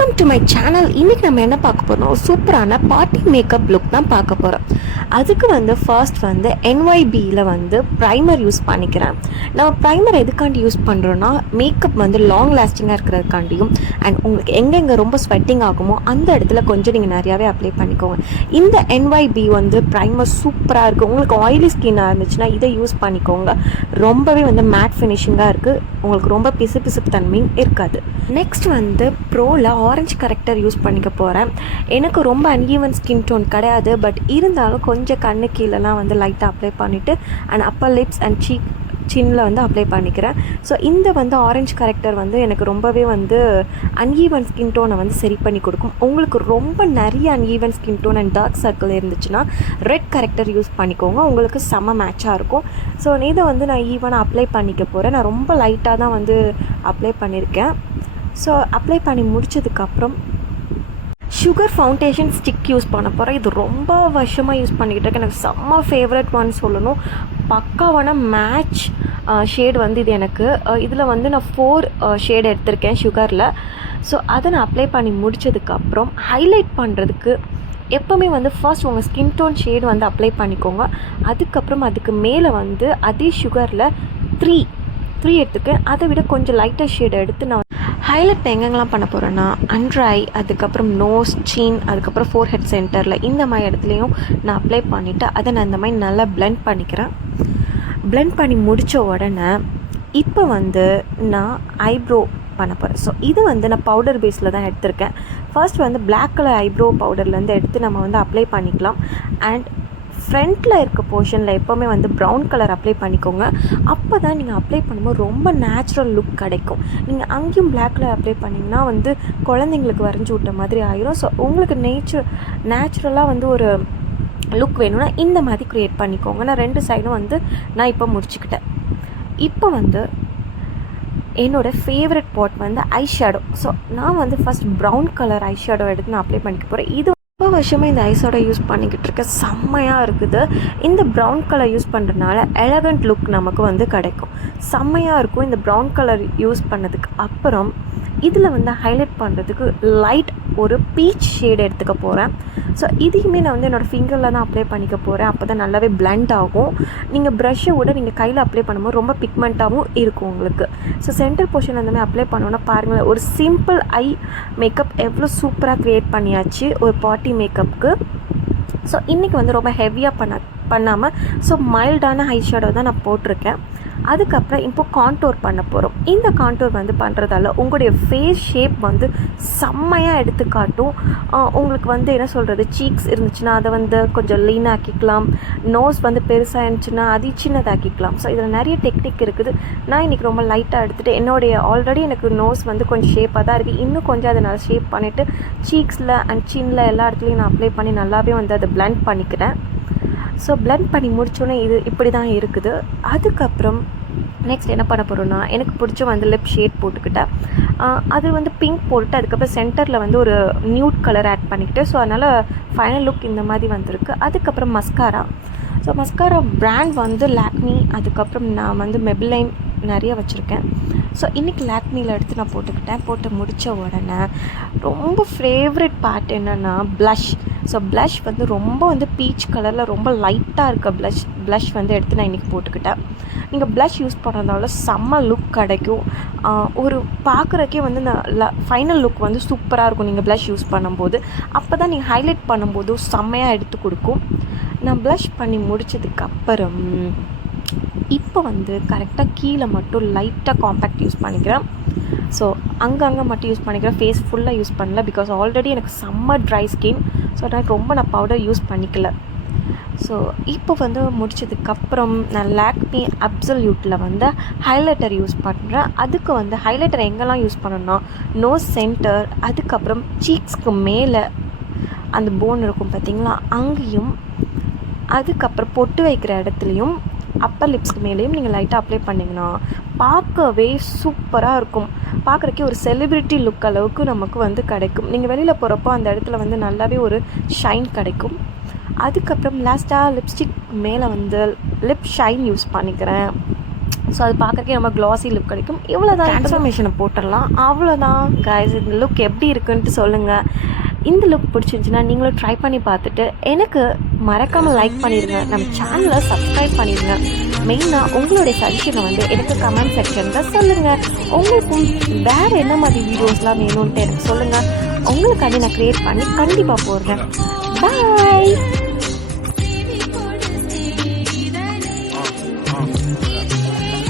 Welcome to my channel. இன்றைக்கி நம்ம என்ன பார்க்க போகிறோம், சூப்பரான பார்ட்டி மேக்கப் லுக் தான் பார்க்க போகிறோம். அதுக்கு ஃபர்ஸ்ட் NYBயில் ப்ரைமர் யூஸ் பண்ணிக்கிறேன். நம்ம ப்ரைமர் எதுக்காண்டி யூஸ் பண்ணுறோன்னா, மேக்கப் லாங் லாஸ்டிங்காக இருக்கிறதுக்காண்டியும் அண்ட் உங்களுக்கு எங்கெங்கே ரொம்ப ஸ்வெட்டிங் ஆகுமோ அந்த இடத்துல கொஞ்சம் நீங்கள் நிறையாவே அப்ளை பண்ணிக்கோங்க. இந்த NYB ப்ரைமர் சூப்பராக இருக்குது. உங்களுக்கு ஆயிலி ஸ்கின்னாக இருந்துச்சுன்னா இதை யூஸ் பண்ணிக்கோங்க. ரொம்பவே மேட் ஃபினிஷிங்காக இருக்குது. உங்களுக்கு ரொம்ப பிசுபிசுப்பு தன்மையும் இருக்காது. நெக்ஸ்ட் ப்ரோவில் ஆரஞ்சு கரெக்டர் யூஸ் பண்ணிக்க போகிறேன். எனக்கு ரொம்ப அன்ஈவன் ஸ்கின் டோன் கிடையாது, பட் இருந்தாலும் கொஞ்சம் கண்ணு கீழெல்லாம் லைட்டாக அப்ளை பண்ணிவிட்டு அண்ட் அப்பர் லிப்ஸ் அண்ட் சின்னில் அப்ளை பண்ணிக்கிறேன். ஸோ இந்த ஆரஞ்சு கரெக்டர் எனக்கு ரொம்பவே அன்ஈவன் ஸ்கின் டோனை சரி பண்ணி கொடுக்கும். உங்களுக்கு ரொம்ப நிறைய uneven skin tone and dark circle இருந்துச்சுன்னா ரெட் கரெக்டர் யூஸ் பண்ணிக்கோங்க. உங்களுக்கு செம்ம மேட்சாக இருக்கும். ஸோ இதை நான் ஈவனாக அப்ளை பண்ணிக்க போகிறேன். நான் ரொம்ப லைட்டாக தான் அப்ளை பண்ணியிருக்கேன். ஸோ அப்ளை பண்ணி முடித்ததுக்கப்புறம் சுகர் ஃபவுண்டேஷன் ஸ்டிக் யூஸ் பண்ண போகிறேன். இது ரொம்ப வருஷமாக யூஸ் பண்ணிக்கிட்டு இருக்கேன். எனக்கு செம்ம ஃபேவரட் ஒன் சொல்லணும். பக்காவான மேட்ச் ஷேட் இது எனக்கு. இதில் நான் 4 ஷேட் எடுத்திருக்கேன் சுகரில். ஸோ அதை நான் அப்ளை பண்ணி முடித்ததுக்கப்புறம் ஹைலைட் பண்ணுறதுக்கு எப்போவுமே ஃபர்ஸ்ட் உங்கள் ஸ்கின் டோன் ஷேட் அப்ளை பண்ணிக்கோங்க. அதுக்கப்புறம் அதுக்கு மேலே அதே சுகரில் 3 எடுத்துக்கேன். அதை விட கொஞ்சம் லைட்டர் ஷேடை எடுத்து நான் ஹைலைட் எங்கெங்கெல்லாம் பண்ண போகிறேன்னா, அண்டர் ஐ, அதுக்கப்புறம் நோஸ், சின், அதுக்கப்புறம் ஃபோர்ஹெட் சென்டரில் இந்த மாதிரி இடத்துலையும் நான் அப்ளை பண்ணிவிட்டு அதை நான் இந்த மாதிரி நல்லா பிளெண்ட் பண்ணிக்கிறேன். பிளெண்ட் பண்ணி முடித்த உடனே இப்போ நான் ஐப்ரோ பண்ண போகிறேன். ஸோ இது நான் பவுடர் பேஸில் தான் எடுத்திருக்கேன். ஃபர்ஸ்ட் பிளாக் கலர் ஐப்ரோ பவுடர்லேருந்து எடுத்து நம்ம அப்ளை பண்ணிக்கலாம். அண்ட் ஃப்ரண்ட்டில் இருக்க போர்ஷனில் எப்போவுமே ப்ரௌன் கலர் அப்ளை பண்ணிக்கோங்க. அப்போ தான் நீங்கள் அப்ளை பண்ணும்போது ரொம்ப நேச்சுரல் லுக் கிடைக்கும். நீங்கள் அங்கேயும் பிளாக் கலர் அப்ளை பண்ணிங்கன்னா குழந்தைங்களுக்கு வரைஞ்சி விட்ட மாதிரி ஆயிரும். ஸோ உங்களுக்கு நேச்சுரலாக ஒரு லுக் வேணும்னா இந்த மாதிரி க்ரியேட் பண்ணிக்கோங்க. நான் 2 சைடும் நான் இப்போ முடிச்சுக்கிட்டேன். இப்போ என்னோடய ஃபேவரட் பாட் ஐ ஷேடோ. ஸோ நான் first brown colour eye shadow எடுத்து நான் அப்ளை பண்ணிக்க போகிறேன். இது ரொம்ப வருஷமாக இந்த ஐஷேடோ யூஸ் பண்ணிக்கிட்டு இருக்க செம்மையாக இருக்குது. இந்த ப்ரௌன் கலர் யூஸ் பண்ணுறதுனால எலகண்ட் லுக் நமக்கு கிடைக்கும். செம்மையாக இருக்கும். இந்த ப்ரௌன் கலர் யூஸ் பண்ணதுக்கு அப்புறம் இதில் ஹைலைட் பண்ணுறதுக்கு லைட் ஒரு பீச் ஷேட் எடுத்துக்க போகிறேன். ஸோ இதையுமே நான் என்னோடய ஃபிங்கரில் தான் அப்ளை பண்ணிக்க போகிறேன். அப்போ தான் நல்லாவே பிளெண்ட் ஆகும். நீங்கள் ப்ரஷ்ஷை விட நீங்கள் கையில் அப்ளை பண்ணும்போது ரொம்ப பிக்மெண்ட்டாகவும் இருக்கும் உங்களுக்கு. ஸோ சென்டர் போர்ஷன் அந்த மாதிரி அப்ளை பண்ணோன்னா பாருங்கள், ஒரு சிம்பிள் ஐ மேக்கப் எவ்வளோ சூப்பராக க்ரியேட் பண்ணியாச்சு ஒரு பார்ட்டி மேக்கப்புக்கு. ஸோ இன்றைக்கி ரொம்ப ஹெவியாக பண்ணாமல் ஸோ மைல்டான ஐ ஷேடோ தான் நான் போட்டிருக்கேன். அதுக்கப்புறம் இப்போ கான்டோர் பண்ண போகிறோம். இந்த கான்டோர் பண்ணுறதால உங்களுடைய ஃபேஸ் ஷேப் செம்மையாக எடுத்து காட்டும். உங்களுக்கு என்ன சொல்கிறது, சீக்ஸ் இருந்துச்சுன்னா அதை கொஞ்சம் லீன் ஆக்கிக்கலாம். நோஸ் பெருசாக இருந்துச்சுன்னா அது சின்னதாக்கிக்கலாம். ஸோ இதில் நிறைய டெக்னிக் இருக்குது. நான் இன்றைக்கி ரொம்ப லைட்டாக எடுத்துகிட்டு என்னுடைய ஆல்ரெடி எனக்கு நோஸ் கொஞ்சம் ஷேப்பாக தான் இருக்குது. இன்னும் கொஞ்சம் அதை நான் ஷேப் பண்ணிவிட்டு சீக்ஸில் அண்ட் சின்னில் எல்லா இடத்துலையும் நான் அப்ளை பண்ணி நல்லாவே அதை பிளெண்ட் பண்ணிக்கிறேன். ஸோ பிளெண்ட் பண்ணி முடிச்சோன்னே இது இப்படி தான் இருக்குது. அதுக்கப்புறம் நெக்ஸ்ட் என்ன பண்ண போகிறோன்னா, எனக்கு பிடிச்ச லிப் ஷேட் போட்டுக்கிட்டேன். அது பிங்க் போட்டுட்டு அதுக்கப்புறம் சென்டரில் ஒரு நியூட் கலர் ஆட் பண்ணிக்கிட்டு, ஸோ அதனால் ஃபைனல் லுக் இந்த மாதிரி வந்திருக்கு. அதுக்கப்புறம் mascara. So mascara brand Lakme. அதுக்கப்புறம் நான் மெபிலைன் நிறைய வச்சுருக்கேன். ஸோ இன்றைக்கி லாக்மியில் எடுத்து நான் போட்டு முடித்த உடனே ரொம்ப ஃபேவரட் பார்ட் என்னென்னா ப்ளஷ். ஸோ ப்ளஷ் ரொம்ப பீச் கலரில் ரொம்ப லைட்டாக இருக்க ப்ளஷ் எடுத்து நான் இன்றைக்கி போட்டுக்கிட்டேன். நீங்கள் ப்ளஷ் யூஸ் பண்ணுறதால செம்ம லுக் கிடைக்கும். ஒரு பார்க்குறக்கே ஃபைனல் லுக் சூப்பராக இருக்கும் நீங்கள் ப்ளஷ் யூஸ் பண்ணும்போது. அப்போ தான் நீங்கள் ஹைலைட் பண்ணும்போது செம்மையாக எடுத்து கொடுக்கும். நான் ப்ளஷ் பண்ணி முடித்ததுக்கப்புறம் இப்போ கரெக்டாக கீழே மட்டும் லைட்டாக காம்பேக்ட் யூஸ் பண்ணிக்கிறேன். ஸோ அங்கங்கே மட்டும் யூஸ் பண்ணிக்கிறேன். ஃபேஸ் ஃபுல்லாக யூஸ் பண்ணல, பிகாஸ் ஆல்ரெடி எனக்கு செம்ம ட்ரை ஸ்கின். ஸோ அதனால் ரொம்ப நான் பவுடர் யூஸ் பண்ணிக்கல. ஸோ இப்போ முடிச்சதுக்கப்புறம் நான் லாக்மி அப்சல்யூட்டில் ஹைலைட்டர் யூஸ் பண்ணுறேன். அதுக்கு ஹைலைட்டர் எங்கெல்லாம் யூஸ் பண்ணணும்னா நோஸ் சென்டர், அதுக்கப்புறம் சீக்ஸ்க்கு மேலே அந்த போன் இருக்கும் பார்த்திங்களா, அங்கேயும், அதுக்கப்புறம் பொட்டு வைக்கிற இடத்துலையும், அப்பர் லிப்ஸ்க்கு மேலேயும் நீங்கள் லைட்டாக அப்ளை பண்ணிங்கன்னா பார்க்கவே சூப்பராக இருக்கும். பார்க்குறக்கே ஒரு செலிப்ரிட்டி லுக் அளவுக்கு நமக்கு கிடைக்கும். நீங்கள் வெளியில் போகிறப்போ அந்த இடத்துல நல்லாவே ஒரு ஷைன் கிடைக்கும். அதுக்கப்புறம் லாஸ்ட்டாக லிப்ஸ்டிக் மேலே லிப் ஷைன் யூஸ் பண்ணிக்கிறேன். ஸோ அது பார்க்குறக்கே ரொம்ப க்ளாஸி லுக் கிடைக்கும். இவ்வளோதான், ட்ரான்ஸ்ஃபர்மேஷனை போட்டுடலாம். அவ்வளோதான் கைஸ். இந்த லுக் எப்படி இருக்குன்ட்டு சொல்லுங்கள். இந்த லுக் பிடிச்சிருந்துச்சின்னா நீங்களும் ட்ரை பண்ணி பார்த்துட்டு எனக்கு மறக்காமல் லைக் பண்ணிடுங்க, நம்ம சேனலை சப்ஸ்கிரைப் பண்ணிடுங்க. மெயினாக உங்களுடைய சஜஷனை வந்து எனக்கு கமெண்ட் செக்ஷனில் சொல்லுங்கள். உங்களுக்கும் வேறு என்ன மாதிரி வீடியோஸ்லாம் வேணும்ன்ட்டு எனக்கு சொல்லுங்கள். உங்களுக்காண்டி நான் க்ரியேட் பண்ணி கண்டிப்பாக போடுறேன். பாய்.